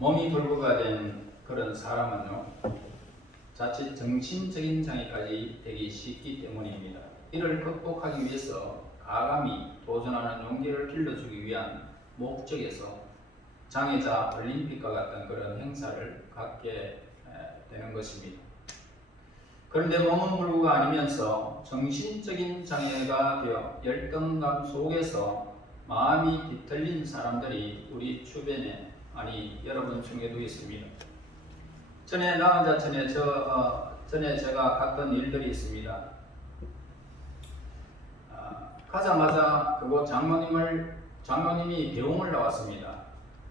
몸이 불구가 된 그런 사람은요, 자칫 정신적인 장애까지 되기 쉽기 때문입니다. 이를 극복하기 위해서 가감히 도전하는 용기를 길러주기 위한 목적에서 장애자 올림픽과 같은 그런 행사를 갖게 되는 것입니다. 그런데 몸은 불구가 아니면서 정신적인 장애가 되어 열등감 속에서 마음이 뒤틀린 사람들이 우리 주변에, 아니 여러분 중에도 있습니다. 전에 나은자천에 전에 제가 갔던 일들이 있습니다. 가자마자 그곳 장로님이 병을 나왔습니다.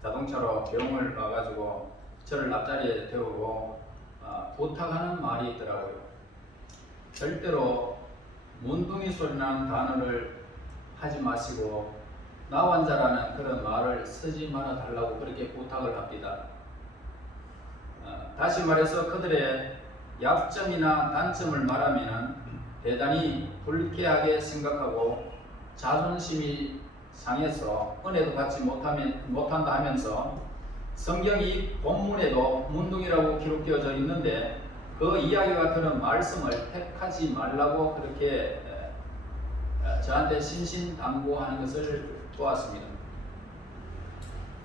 자동차로 병을 와가지고 저를 앞자리에 태우고 부탁하는 말이 있더라고요. 절대로 문둥이 소리 나는 단어를 하지 마시고 나환자라는 그런 말을 쓰지 말아 달라고 그렇게 부탁을 합니다. 다시 말해서 그들의 약점이나 단점을 말하면 대단히 불쾌하게 생각하고 자존심이 상해서 은혜도 받지 못한다 하면서 성경이 본문에도 문둥이라고 기록되어져 있는데 그 이야기와 같은 말씀을 택하지 말라고 그렇게 저한테 신신당부하는 것을 보았습니다.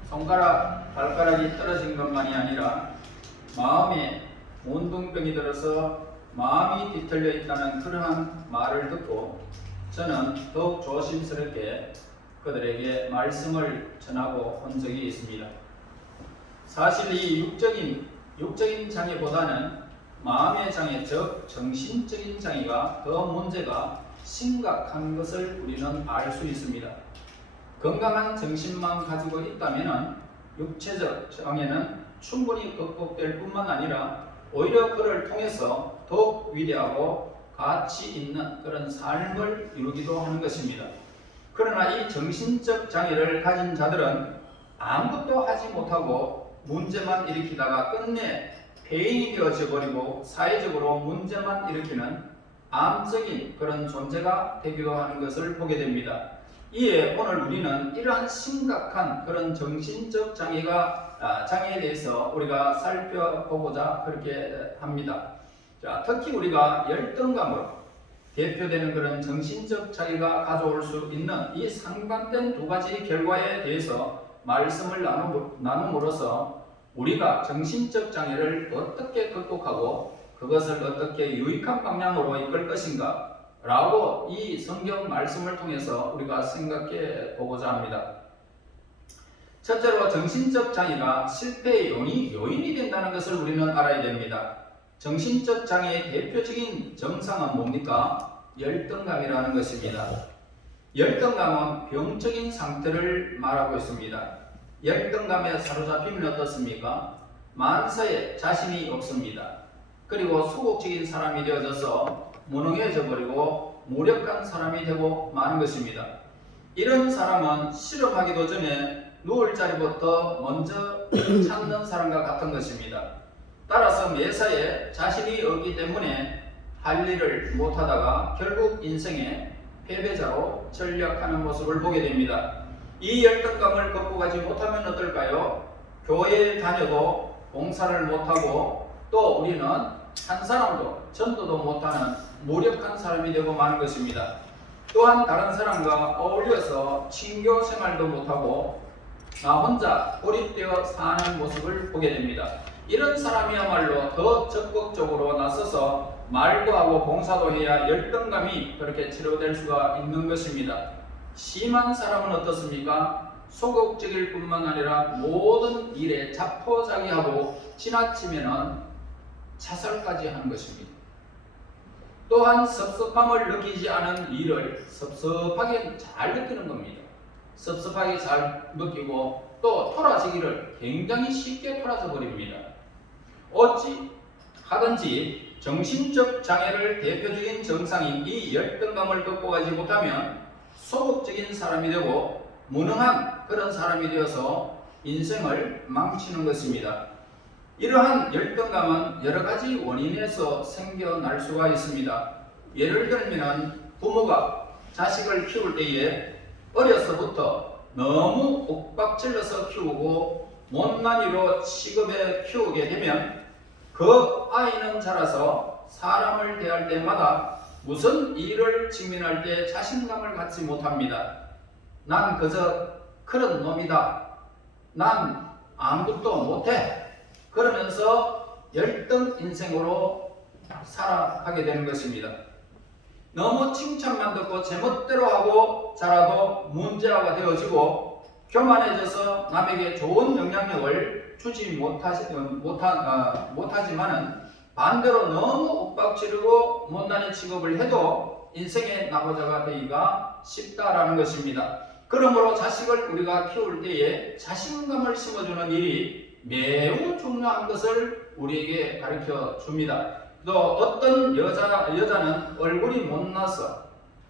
손가락, 발가락이 떨어진 것만이 아니라 마음에 문둥병이 들어서 마음이 뒤틀려 있다는 그러한 말을 듣고 저는 더욱 조심스럽게 그들에게 말씀을 전하고 온 적이 있습니다. 사실 이 육적인 장애보다는 마음의 장애, 즉 정신적인 장애가 더 문제가 심각한 것을 우리는 알 수 있습니다. 건강한 정신만 가지고 있다면 육체적 장애는 충분히 극복될 뿐만 아니라 오히려 그를 통해서 더욱 위대하고 가치 있는 그런 삶을 이루기도 하는 것입니다. 그러나 이 정신적 장애를 가진 자들은 아무것도 하지 못하고 문제만 일으키다가 끝내 폐인이 되어져 버리고 사회적으로 문제만 일으키는 암적인 그런 존재가 되기도 하는 것을 보게 됩니다. 이에 오늘 우리는 이러한 심각한 그런 정신적 장애에 대해서 우리가 살펴보고자 그렇게 합니다. 자, 특히 우리가 열등감으로 대표되는 그런 정신적 장애가 가져올 수 있는 이 상반된 두 가지 결과에 대해서 말씀을 나눔으로써 우리가 정신적 장애를 어떻게 극복하고 그것을 어떻게 유익한 방향으로 이끌 것인가 라고 이 성경 말씀을 통해서 우리가 생각해 보고자 합니다. 첫째로 정신적 장애가 실패의 요인이 된다는 것을 우리는 알아야 됩니다. 정신적 장애의 대표적인 증상은 뭡니까? 열등감이라는 것입니다. 열등감은 병적인 상태를 말하고 있습니다. 열등감에 사로잡히면 어떻습니까? 만사에 자신이 없습니다. 그리고 소극적인 사람이 되어져서 무능해져 버리고 무력한 사람이 되고 마는 것입니다. 이런 사람은 실험하기도 전에 누울 자리부터 먼저 찾는 사람과 같은 것입니다. 따라서 매사에 자신이 없기 때문에 할 일을 못하다가 결국 인생의 패배자로 전락하는 모습을 보게 됩니다. 이 열등감을 극복하지 못하면 어떨까요? 교회에 다녀도 봉사를 못하고 또 우리는 한 사람도 전도도 못하는 무력한 사람이 되고 마는 것입니다. 또한 다른 사람과 어울려서 친교 생활도 못하고 나 혼자 고립되어 사는 모습을 보게 됩니다. 이런 사람이야말로 더 적극적으로 나서서 말도 하고 봉사도 해야 열등감이 그렇게 치료될 수가 있는 것입니다. 심한 사람은 어떻습니까? 소극적일 뿐만 아니라 모든 일에 자포자기하고 지나치면은 자살까지 하는 것입니다. 또한 섭섭함을 느끼지 않은 일을 섭섭하게 잘 느끼는 겁니다. 섭섭하게 잘 느끼고 또 토라지기를 굉장히 쉽게 토라져 버립니다. 어찌 하든지 정신적 장애를 대표적인 증상인 이 열등감을 극복하지 못하면 소극적인 사람이 되고 무능한 그런 사람이 되어서 인생을 망치는 것입니다. 이러한 열등감은 여러 가지 원인에서 생겨날 수가 있습니다. 예를 들면 부모가 자식을 키울 때에 어려서부터 너무 옥박질러서 키우고 못난이로 취급해 키우게 되면 그 아이는 자라서 사람을 대할 때마다 무슨 일을 직면할 때 자신감을 갖지 못합니다. 난 그저 그런 놈이다. 난 아무것도 못해. 그러면서 열등 인생으로 살아가게 되는 것입니다. 너무 칭찬만 듣고 제멋대로 하고 자라도 문제아가 되어지고 교만해져서 남에게 좋은 영향력을 주지 못하지만은 반대로 너무 윽박지르고 못난이 취급을 해도 인생의 낙오자가 되기가 쉽다라는 것입니다. 그러므로 자식을 우리가 키울 때에 자신감을 심어주는 일이 매우 중요한 것을 우리에게 가르쳐 줍니다. 또 어떤 여자는 얼굴이 못나서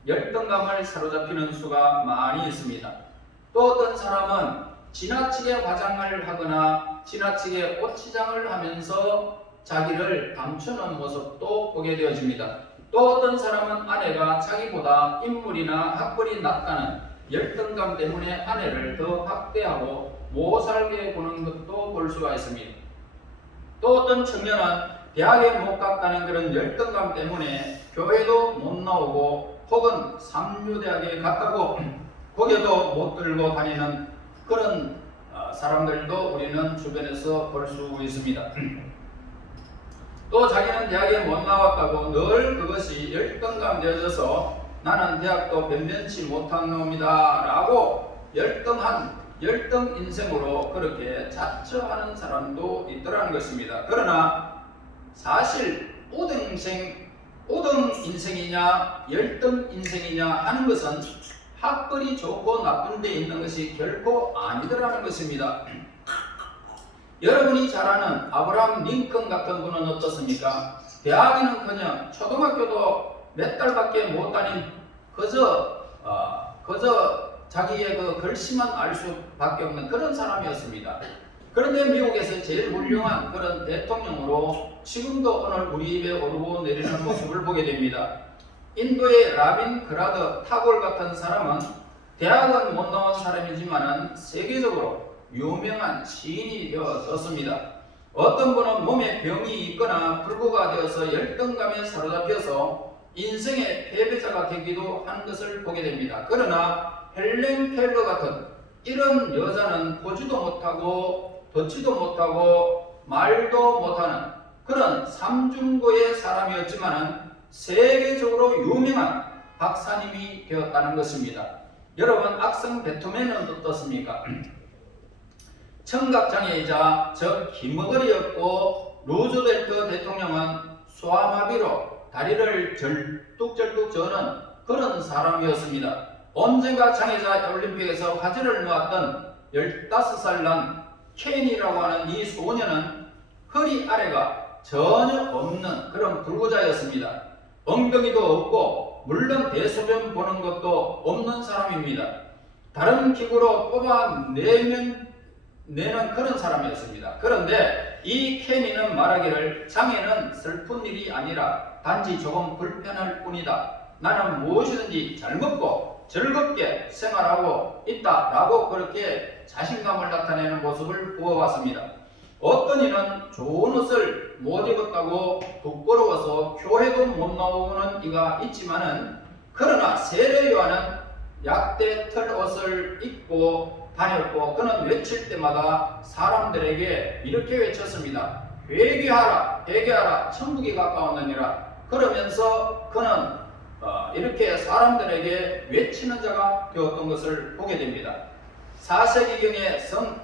열등감을 사로잡히는 수가 많이 있습니다. 또 어떤 사람은 지나치게 화장을 하거나 지나치게 옷치장을 하면서 자기를 감추는 모습도 보게 되어집니다. 또 어떤 사람은 아내가 자기보다 인물이나 학벌이 낮다는 열등감 때문에 아내를 더 학대하고 못 살게 보는 것도 볼 수가 있습니다. 또 어떤 청년은 대학에 못 갔다는 그런 열등감 때문에 교회도 못 나오고 혹은 삼류대학에 갔다고 고개도 못 들고 다니는 그런 사람들도 우리는 주변에서 볼 수 있습니다. 또 자기는 대학에 못 나왔다고 늘 그것이 열등감 되어져서 나는 대학도 변변치 못한 놈이다 라고 열등 인생으로 그렇게 자처하는 사람도 있더라는 것입니다. 그러나 사실 오등 인생이냐 열등 인생이냐 하는 것은 학벌이 좋고 나쁜 데 있는 것이 결코 아니더라는 것입니다. 여러분이 잘 아는 아브라함 링컨 같은 분은 어떻습니까? 대학에는커녕 초등학교도 몇 달밖에 못 다닌 그저 자기의 그 글씨만 알 수밖에 없는 그런 사람이었습니다. 그런데 미국에서 제일 훌륭한 그런 대통령으로 지금도 오늘 우리 입에 오르고 내리는 모습을 보게 됩니다. 인도의 라빈 그라드 타골 같은 사람은 대학은 못 나온 사람이지만 세계적으로 유명한 시인이 되어졌습니다. 어떤 분은 몸에 병이 있거나 불구가 되어서 열등감에 사로잡혀서 인생의 패배자가 되기도 하는 것을 보게 됩니다. 그러나 헬렌 켈러 같은 이런 여자는 보지도 못하고 듣지도 못하고 말도 못하는 그런 삼중고의 사람이었지만 세계적으로 유명한 박사님이 되었다는 것입니다. 여러분, 악성 베토벤은 어떻습니까? 청각장애이자 저 기머거리였고 루즈벨트 대통령은 소아마비로 다리를 절뚝절뚝 저는 그런 사람이었습니다. 언젠가 장애자 올림픽에서 화제를 모았던 15살 난 켄이라고 하는 이 소년은 허리 아래가 전혀 없는 그런 불구자였습니다. 엉덩이도 없고 물론 대소변 보는 것도 없는 사람입니다. 다른 기구로 뽑아내는 그런 사람이었습니다. 그런데 이 케니는 말하기를 장애는 슬픈 일이 아니라 단지 조금 불편할 뿐이다. 나는 무엇이든지 잘 먹고 즐겁게 생활하고 있다 라고 그렇게 자신감을 나타내는 모습을 보아왔습니다. 어떤 이는 좋은 옷을 못 입었다고 부끄러워서 교회도 못 나오는 이가 있지만은 그러나 세례 요한은 약대 털 옷을 입고 다녔고 그는 외칠 때마다 사람들에게 이렇게 외쳤습니다. 회개하라 회개하라 천국이 가까웠느니라. 그러면서 그는 이렇게 사람들에게 외치는 자가 되었던 것을 보게 됩니다. 4세기경의 성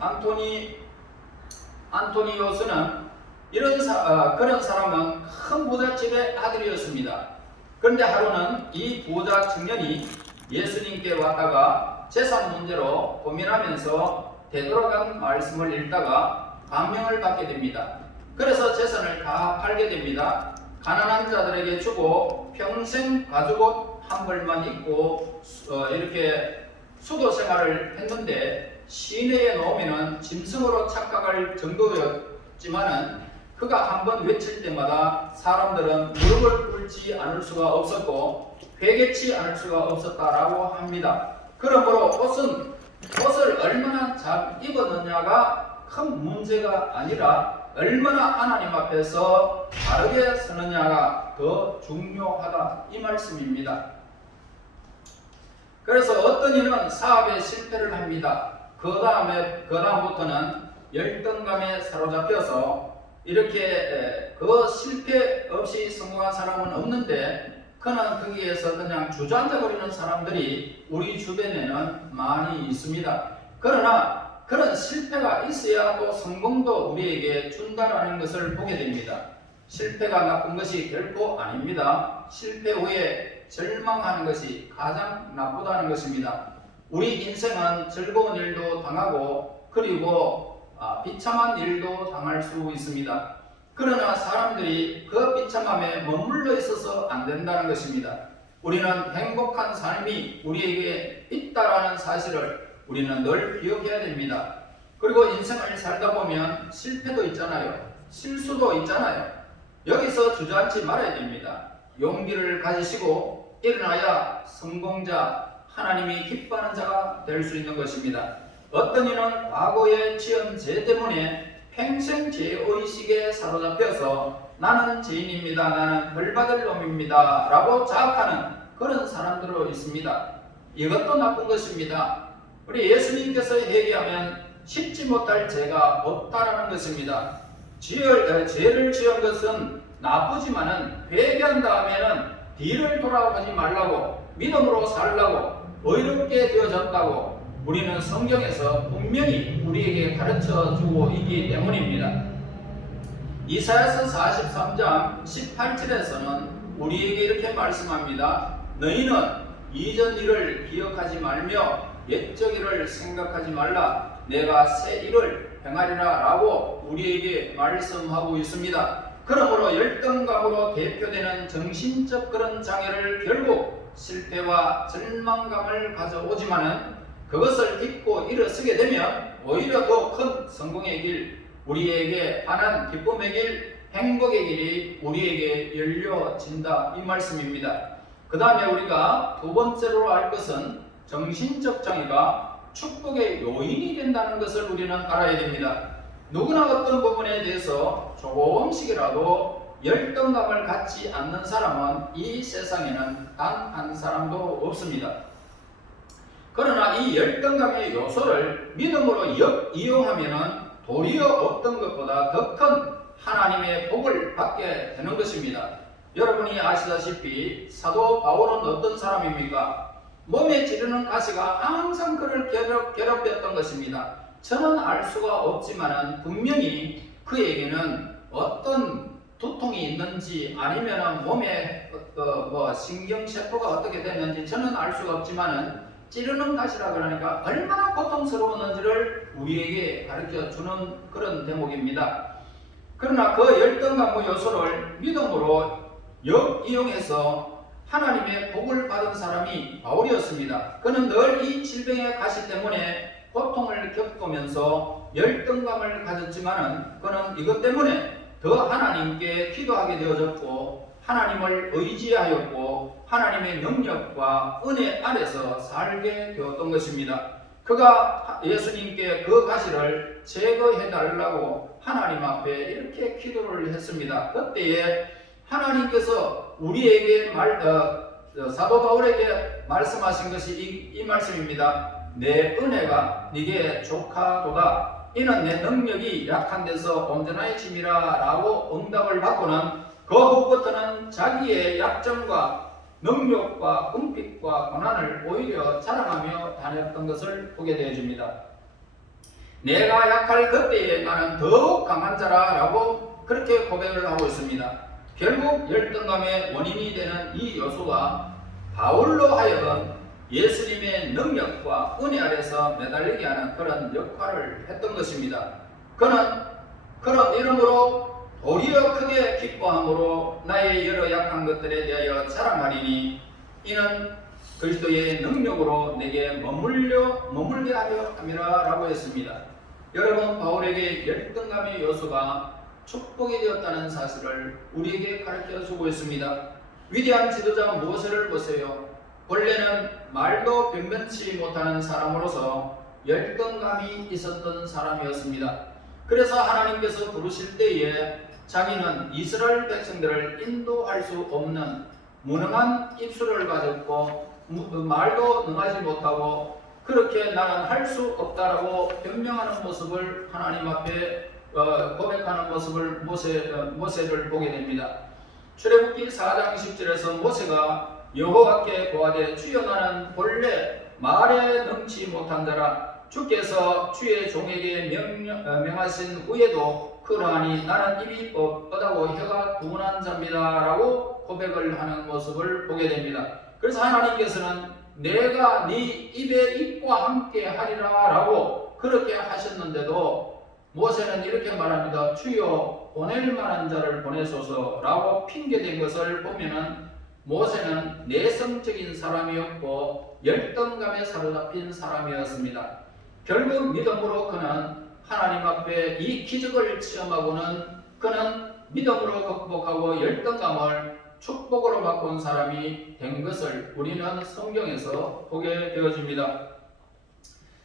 안토니오스는 그런 사람은 큰 부잣집의 아들이었습니다. 그런데 하루는 이 부자 청년이 예수님께 왔다가 재산 문제로 고민하면서 되돌아간 말씀을 읽다가 감명을 받게 됩니다. 그래서 재산을 다 팔게 됩니다. 가난한 자들에게 주고 평생 가죽옷 한 벌만 입고 이렇게 수도 생활을 했는데 시내에 놓으면 짐승으로 착각할 정도였지만은 그가 한번 외칠 때마다 사람들은 무릎을 꿇지 않을 수가 없었고 회개치 않을 수가 없었다라고 합니다. 그러므로 옷을 얼마나 잘 입었느냐가 큰 문제가 아니라 얼마나 하나님 앞에서 바르게 서느냐가 더 중요하다, 이 말씀입니다. 그래서 어떤 이는 사업에 실패를 합니다. 그 다음부터는 열등감에 사로잡혀서 이렇게 그 실패 없이 성공한 사람은 없는데, 그는 거기에서 그냥 주저앉아 버리는 사람들이 우리 주변에는 많이 있습니다. 그러나 그런 실패가 있어야 또 성공도 우리에게 준다라는 것을 보게 됩니다. 실패가 나쁜 것이 결코 아닙니다. 실패 후에 절망하는 것이 가장 나쁘다는 것입니다. 우리 인생은 즐거운 일도 당하고 그리고 비참한 일도 당할 수 있습니다. 그러나 사람들이 그 비참함에 머물러 있어서 안 된다는 것입니다. 우리는 행복한 삶이 우리에게 있다라는 사실을 우리는 늘 기억해야 됩니다. 그리고 인생을 살다 보면 실패도 있잖아요. 실수도 있잖아요. 여기서 주저앉지 말아야 됩니다. 용기를 가지시고 일어나야 성공자, 하나님이 기뻐하는 자가 될 수 있는 것입니다. 어떤 이는 과거의 지은 죄 때문에 평생 죄의식에 사로잡혀서 나는 죄인입니다, 나는 벌받을 놈입니다 라고 자학하는 그런 사람들도 있습니다. 이것도 나쁜 것입니다. 우리 예수님께서 얘기하면 씻지 못할 죄가 없다라는 것입니다. 죄를 지은 것은 나쁘지만은 회개한 다음에는 뒤를 돌아보지 말라고, 믿음으로 살라고, 의롭게 되어졌다고 우리는 성경에서 분명히 우리에게 가르쳐 주고 있기 때문입니다. 이사야서 43장 18절에서는 우리에게 이렇게 말씀합니다. 너희는 이전 일을 기억하지 말며 옛적 일을 생각하지 말라. 내가 새 일을 행하리라 라고 우리에게 말씀하고 있습니다. 그러므로 열등감으로 대표되는 정신적 그런 장애를 결국 실패와 절망감을 가져오지만은 그것을 딛고 일어서게 되면 오히려 더 큰 성공의 길, 우리에게 환한 기쁨의 길, 행복의 길이 우리에게 열려진다, 이 말씀입니다. 그 다음에 우리가 두 번째로 알 것은 정신적 장애가 축복의 요인이 된다는 것을 우리는 알아야 됩니다. 누구나 어떤 부분에 대해서 조금씩이라도 열등감을 갖지 않는 사람은 이 세상에는 단 한 사람도 없습니다. 그러나 이 열등감의 요소를 믿음으로 이용하면 도리어 어떤 것보다 더 큰 하나님의 복을 받게 되는 것입니다. 여러분이 아시다시피 사도 바울은 어떤 사람입니까? 몸에 찌르는 가시가 항상 그를 괴롭혔던 것입니다. 저는 알 수가 없지만 분명히 그에게는 어떤 두통이 있는지 아니면 몸에 신경세포가 어떻게 됐는지 저는 알 수가 없지만 찌르는 가시라 그러니까 얼마나 고통스러웠는지를 우리에게 가르쳐 주는 그런 대목입니다. 그러나 그 열등감 요소를 믿음으로 이용해서 하나님의 복을 받은 사람이 바울이었습니다. 그는 늘 이 질병의 가시 때문에 고통을 겪으면서 열등감을 가졌지만은 그는 이것 때문에 더 하나님께 기도하게 되어졌고 하나님을 의지하였고 하나님의 능력과 은혜 아래서 살게 되었던 것입니다. 그가 예수님께 그 가시를 제거해 달라고 하나님 앞에 이렇게 기도를 했습니다. 그때에 하나님께서 우리에게 사도 바울에게 말씀하신 것이 이 말씀입니다. 내 은혜가 네게 족하도다. 이는 내 능력이 약한 데서 온전해짐이라 라고 응답을 받고는 그 후부터는 자기의 약점과 능력과 은빛과 고난을 오히려 자랑하며 다녔던 것을 보게 되어집니다. 내가 약할 그때에 나는 더욱 강한 자라 라고 그렇게 고백을 하고 있습니다. 결국 열등감의 원인이 되는 이 요소가 바울로 하여금 예수님의 능력과 은혜 아래서 매달리게 하는 그런 역할을 했던 것입니다. 그는 그런 이름으로 도리어 크게 기뻐함으로 나의 여러 약한 것들에 대하여 자랑하리니 이는 그리스도의 능력으로 내게 머물게 하려 함이라 라고 했습니다. 여러분, 바울에게 열등감의 요소가 축복이 되었다는 사실을 우리에게 가르쳐 주고 있습니다. 위대한 지도자 모세를 보세요. 본래는 말도 변변치 못하는 사람으로서 열등감이 있었던 사람이었습니다. 그래서 하나님께서 부르실 때에 자기는 이스라엘 백성들을 인도할 수 없는 무능한 입술을 가졌고 말도 능하지 못하고 그렇게 나는 할 수 없다라고 변명하는 모습을 하나님 앞에 고백하는 모습을 모세를 보게 됩니다. 출애굽기 4장 10절에서 모세가 여호와께 고하되 주여 나는 본래 말에 능치 못한 자라 주께서 주의 종에게 명하신 후에도 그러하니 나는 입이 뻣뻣하고 혀가 둔한 자입니다 라고 고백을 하는 모습을 보게 됩니다. 그래서 하나님께서는 내가 네 입의 입과 함께 하리라 라고 그렇게 하셨는데도 모세는 이렇게 말합니다. 주여 보낼 만한 자를 보내소서 라고 핑계댄 것을 보면은 모세는 내성적인 사람이었고 열등감에 사로잡힌 사람이었습니다. 결국 믿음으로 그는 하나님 앞에 이 기적을 체험하고는 그는 믿음으로 극복하고 열등감을 축복으로 바꾼 사람이 된 것을 우리는 성경에서 보게 되어집니다.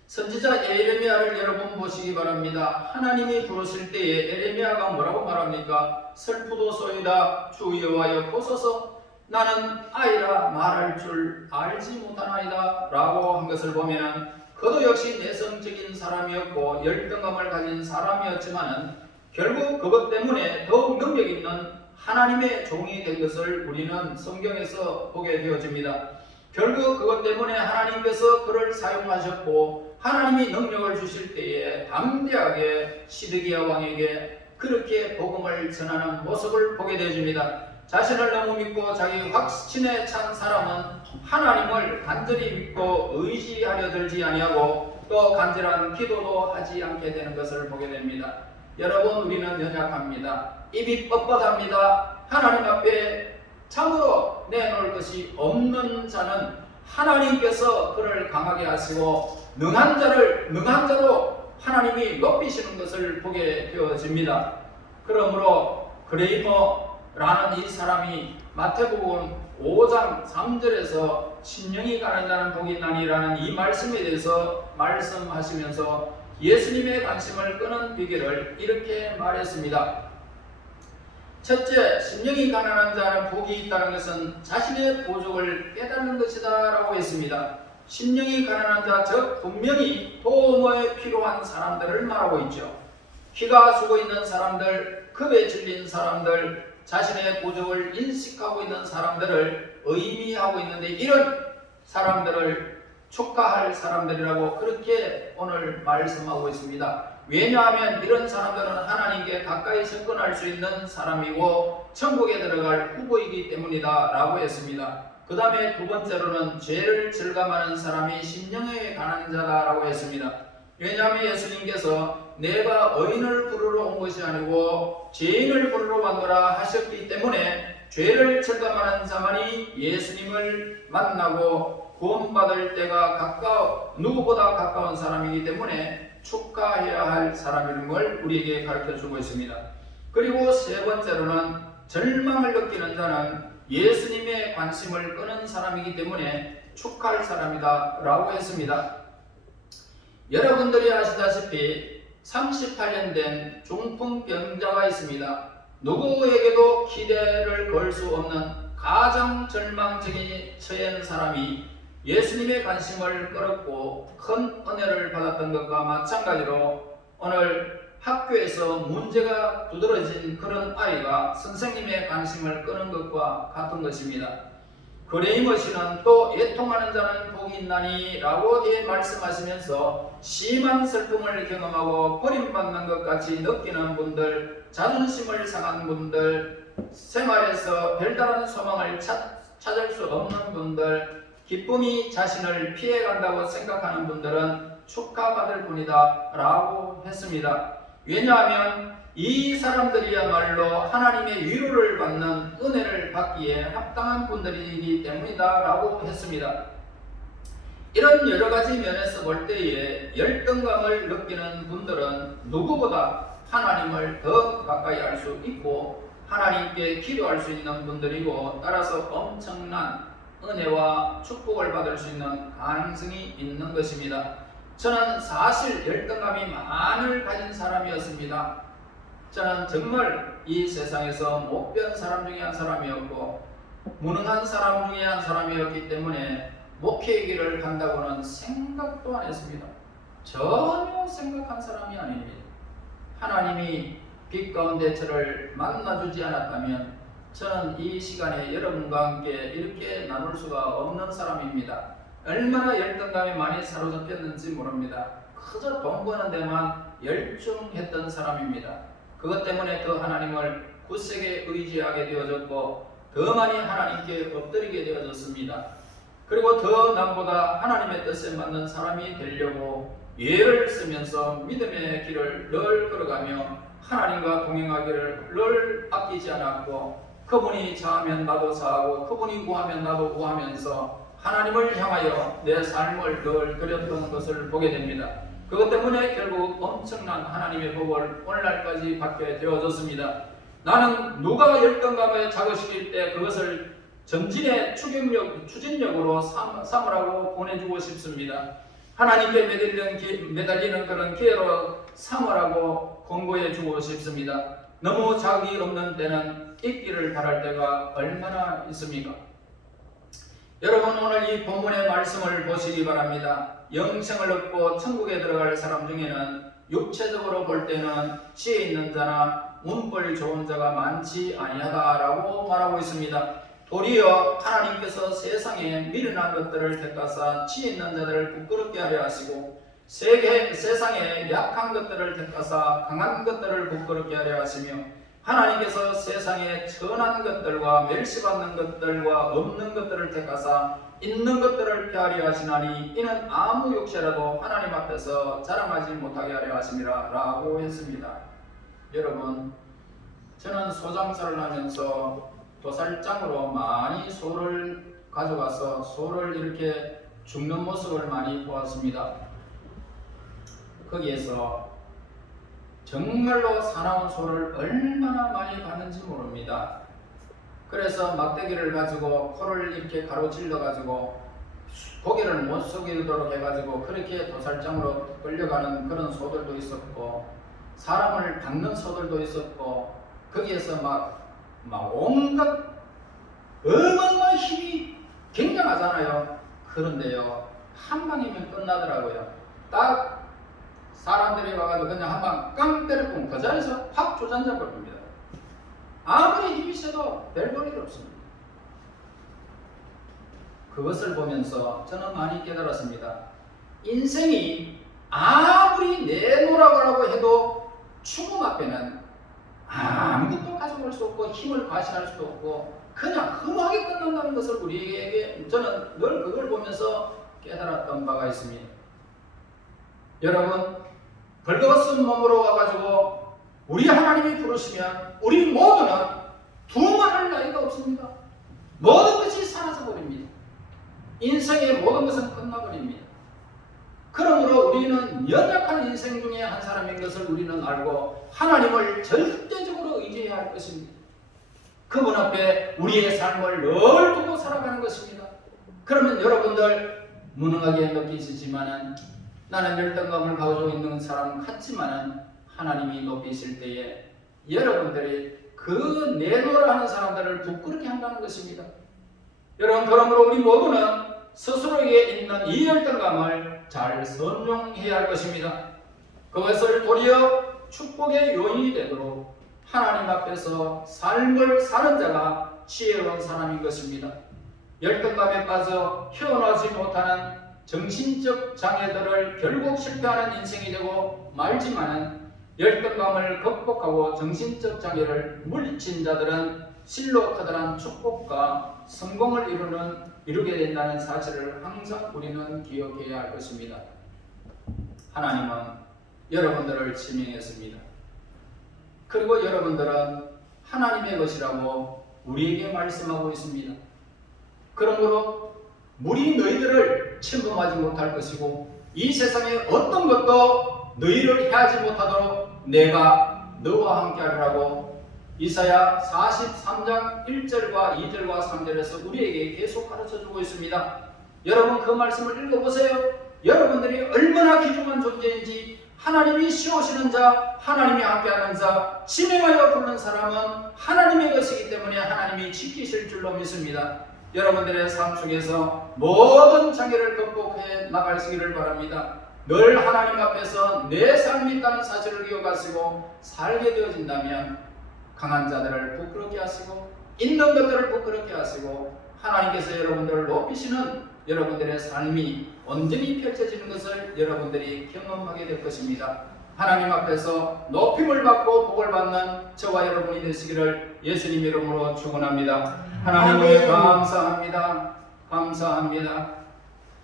선지자 에레미야를 여러분 보시기 바랍니다. 하나님이 부르실 때에 에레미야가 뭐라고 말합니까? 슬프도소이다 주 여호와여 보소서 나는 아이라 말할 줄 알지 못하나이다 라고 한 것을 보면 그도 역시 내성적인 사람이었고 열등감을 가진 사람이었지만 결국 그것 때문에 더욱 능력 있는 하나님의 종이 된 것을 우리는 성경에서 보게 되어집니다. 결국 그것 때문에 하나님께서 그를 사용하셨고 하나님이 능력을 주실 때에 담대하게 시드기야 왕에게 그렇게 복음을 전하는 모습을 보게 되어집니다. 자신을 너무 믿고 자기 확신에 찬 사람은 하나님을 간절히 믿고 의지하려 들지 아니하고 또 간절한 기도도 하지 않게 되는 것을 보게 됩니다. 여러분 우리는 연약합니다. 입이 뻣뻣합니다. 하나님 앞에 참으로 내놓을 것이 없는 자는 하나님께서 그를 강하게 하시고 능한 자로 하나님이 높이시는 것을 보게 되어집니다. 그러므로 그레이머라는 이 사람이 마태복음 5장 3절에서 심령이 가난한 복이 있나니라는 이 말씀에 대해서 말씀하시면서 예수님의 관심을 끄는 비결을 이렇게 말했습니다. 첫째, 심령이 가난한 자는 복이 있다는 것은 자신의 부족을 깨닫는 것이다 라고 했습니다. 심령이 가난한 자, 즉 분명히 도움에 필요한 사람들을 말하고 있죠. 피가 죽어 있는 사람들, 급에 질린 사람들, 자신의 부족을 인식하고 있는 사람들을 의미하고 있는데 이런 사람들을 축하할 사람들이라고 그렇게 오늘 말씀하고 있습니다. 왜냐하면 이런 사람들은 하나님께 가까이 접근할 수 있는 사람이고 천국에 들어갈 후보이기 때문이다 라고 했습니다. 그 다음에 두 번째로는 죄를 절감하는 사람이 심령에 가난한 자다 라고 했습니다. 왜냐하면 예수님께서 내가 의인을 부르러 온 것이 아니고 죄인을 부르러 왔노라 하셨기 때문에 죄를 절감하는 자만이 예수님을 만나고 구원받을 때가 누구보다 가까운 사람이기 때문에 축하해야 할 사람인 걸 우리에게 가르쳐주고 있습니다. 그리고 세 번째로는 절망을 느끼는 자는 예수님의 관심을 끄는 사람이기 때문에 축하할 사람이다 라고 했습니다. 여러분들이 아시다시피 38년 된 중풍병자가 있습니다. 누구에게도 기대를 걸 수 없는 가장 절망적인 처한 사람이 예수님의 관심을 끌었고 큰 은혜를 받았던 것과 마찬가지로 오늘 학교에서 문제가 두드러진 그런 아이가 선생님의 관심을 끄는 것과 같은 것입니다. 그레이머 씨는 또 애통하는 자는 복이 있나니 라고 말씀하시면서 심한 슬픔을 경험하고 버림받는 것 같이 느끼는 분들, 자존심을 상한 분들, 생활에서 별다른 소망을 찾을 수 없는 분들, 기쁨이 자신을 피해간다고 생각하는 분들은 축하받을 분이다 라고 했습니다. 왜냐하면 이 사람들이야말로 하나님의 위로를 받는 은혜를 받기에 합당한 분들이기 때문이다 라고 했습니다. 이런 여러가지 면에서 볼 때에 열등감을 느끼는 분들은 누구보다 하나님을 더 가까이 할 수 있고 하나님께 기도할 수 있는 분들이고 따라서 엄청난 은혜와 축복을 받을 수 있는 가능성이 있는 것입니다. 저는 사실 열등감이 많이 가진 사람이었습니다. 저는 정말 이 세상에서 못 배운 사람 중에 한 사람이었고 무능한 사람 중에 한 사람이었기 때문에 목회의 길을 간다고는 생각도 안 했습니다. 전혀 생각한 사람이 아닙니다. 하나님이 빛 가운데 저를 만나주지 않았다면 저는 이 시간에 여러분과 함께 이렇게 나눌 수가 없는 사람입니다. 얼마나 열등감에 많이 사로잡혔는지 모릅니다. 그저 돈 버는 데만 열중했던 사람입니다. 그것 때문에 더 하나님을 굳세게 의지하게 되어졌고 더 많이 하나님께 엎드리게 되어졌습니다. 그리고 더 남보다 하나님의 뜻에 맞는 사람이 되려고 예를 쓰면서 믿음의 길을 늘 걸어가며 하나님과 동행하기를 늘 아끼지 않았고 그분이 자하면 나도 자하고 그분이 구하면 나도 구하면서 하나님을 향하여 내 삶을 늘 드렸던 것을 보게 됩니다. 그것 때문에 결국 엄청난 하나님의 복을 오늘날까지 받게 되어졌습니다. 나는 누가 열등감에 자극시킬 때 그것을 전진의 추진력으로 삼으라고 보내주고 싶습니다. 하나님께 매달리는 그런 기회로 삼으라고 권고해 주고 싶습니다. 너무 자격이 없는 때는 있기를 바랄 때가 얼마나 있습니까? 여러분 오늘 이 본문의 말씀을 보시기 바랍니다. 영생을 얻고 천국에 들어갈 사람 중에는 육체적으로 볼 때는 지혜 있는 자나 운벌 좋은 자가 많지 아니하다라고 말하고 있습니다. 도리어 하나님께서 세상에 미련한 것들을 택하사 지혜 있는 자들을 부끄럽게 하려 하시고 세상에 약한 것들을 택하사 강한 것들을 부끄럽게 하려 하시며 하나님께서 세상에 천한 것들과 멸시받는 것들과 없는 것들을 택하사 있는 것들을 피하려 하시나니 이는 아무 육체라도 하나님 앞에서 자랑하지 못하게 하려 하심이라 라고 했습니다. 여러분 저는 소장사를 하면서 도살장으로 많이 소를 가져가서 소를 이렇게 죽는 모습을 많이 보았습니다. 거기에서 정말로 사나운 소를 얼마나 많이 봤는지 모릅니다. 그래서 막대기를 가지고 코를 이렇게 가로질러 가지고 고개를 못 숙이도록 해가지고 그렇게 도살장으로 끌려가는 그런 소들도 있었고 사람을 닦는 소들도 있었고 거기에서 막 온갖 어마어마한 힘이 굉장하잖아요. 그런데요 한 방이면 끝나더라고요. 딱 사람들이 와가지고 그냥 한 방 깡 때려보면 그 자리에서 확 주저앉아 버립니다. 아무리 힘이 세도 별 볼일 없습니다. 그것을 보면서 저는 많이 깨달았습니다. 인생이 아무리 내놓으라고 해도 죽음 앞에는 아무것도 가져갈 수 없고 힘을 과시할 수도 없고 그냥 흠하게 끝난다는 것을 우리에게 저는 늘 그걸 보면서 깨달았던 바가 있습니다. 여러분 벌거벗은 몸으로 와가지고 우리 하나님이 부르시면 우리 모두는 두말할 나이가 없습니다. 모든 것이 사라져버립니다. 인생의 모든 것은 끝나버립니다. 그러므로 우리는 연약한 인생 중에 한 사람인 것을 우리는 알고 하나님을 절대적으로 의지해야 할 것입니다. 그분 앞에 우리의 삶을 늘 두고 살아가는 것입니다. 그러면 여러분들 무능하게 느끼시지만은 나는 열등감을 가지고 있는 사람 같지만은 하나님이 높이실 때에 여러분들이 그 내놓으라 하는 사람들을 부끄럽게 한다는 것입니다. 여러분 그러므로 우리 모두는 스스로에게 있는 이 열등감을 잘 선용해야 할 것입니다. 그것을 도리어 축복의 요인이 되도록 하나님 앞에서 삶을 사는 자가 지혜로운 사람인 것입니다. 열등감에 빠져 헤어나지 못하는 정신적 장애들을 결국 실패하는 인생이 되고 말지만은 열등감을 극복하고 정신적 장애를 물리친 자들은 실로 커다란 축복과 성공을 이루게 된다는 사실을 항상 우리는 기억해야 할 것입니다. 하나님은 여러분들을 지명했습니다. 그리고 여러분들은 하나님의 것이라고 우리에게 말씀하고 있습니다. 그러므로 물이 너희들을 침범하지 못할 것이고 이 세상에 어떤 것도 너희를 해하지 못하도록 내가 너와 함께 하리라고 이사야 43장 1절과 2절과 3절에서 우리에게 계속 가르쳐주고 있습니다. 여러분 그 말씀을 읽어보세요. 여러분들이 얼마나 귀중한 존재인지 하나님이 씌우시는 자, 하나님이 함께하는 자, 지명하여 부르는 사람은 하나님의 것이기 때문에 하나님이 지키실 줄로 믿습니다. 여러분들의 삶 속에서 모든 장애를 극복해 나가시기를 바랍니다. 늘 하나님 앞에서 내 삶이 있다는 사실을 기억하시고 살게 되어진다면 강한 자들을 부끄럽게 하시고 있는 것들을 부끄럽게 하시고 하나님께서 여러분들을 높이시는 여러분들의 삶이 온전히 펼쳐지는 것을 여러분들이 경험하게 될 것입니다. 하나님 앞에서 높임을 받고 복을 받는 저와 여러분이 되시기를 예수님 이름으로 축원합니다. 하나님을 감사합니다. 감사합니다.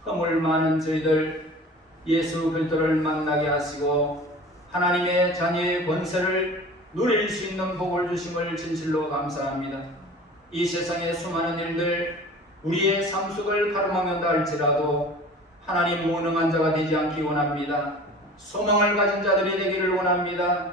허물 많은 저희들 예수 그리스도를 만나게 하시고 하나님의 자녀의 권세를 누릴 수 있는 복을 주심을 진실로 감사합니다. 이 세상의 수많은 일들 우리의 삶 속을 가로막는다 할지라도 하나님 무능한 자가 되지 않기 원합니다. 소망을 가진 자들이 되기를 원합니다.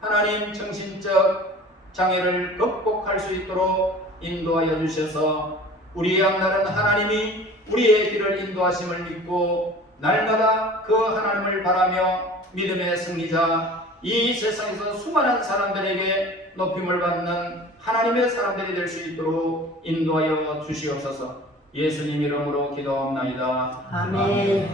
하나님 정신적 장애를 극복할 수 있도록 인도하여 주셔서 우리의 앞날은 하나님이 우리의 길을 인도하심을 믿고 날마다 그 하나님을 바라며 믿음의 승리자 이 세상에서 수많은 사람들에게 높임을 받는 하나님의 사람들이 될 수 있도록 인도하여 주시옵소서. 예수님 이름으로 기도합나이다. 아멘.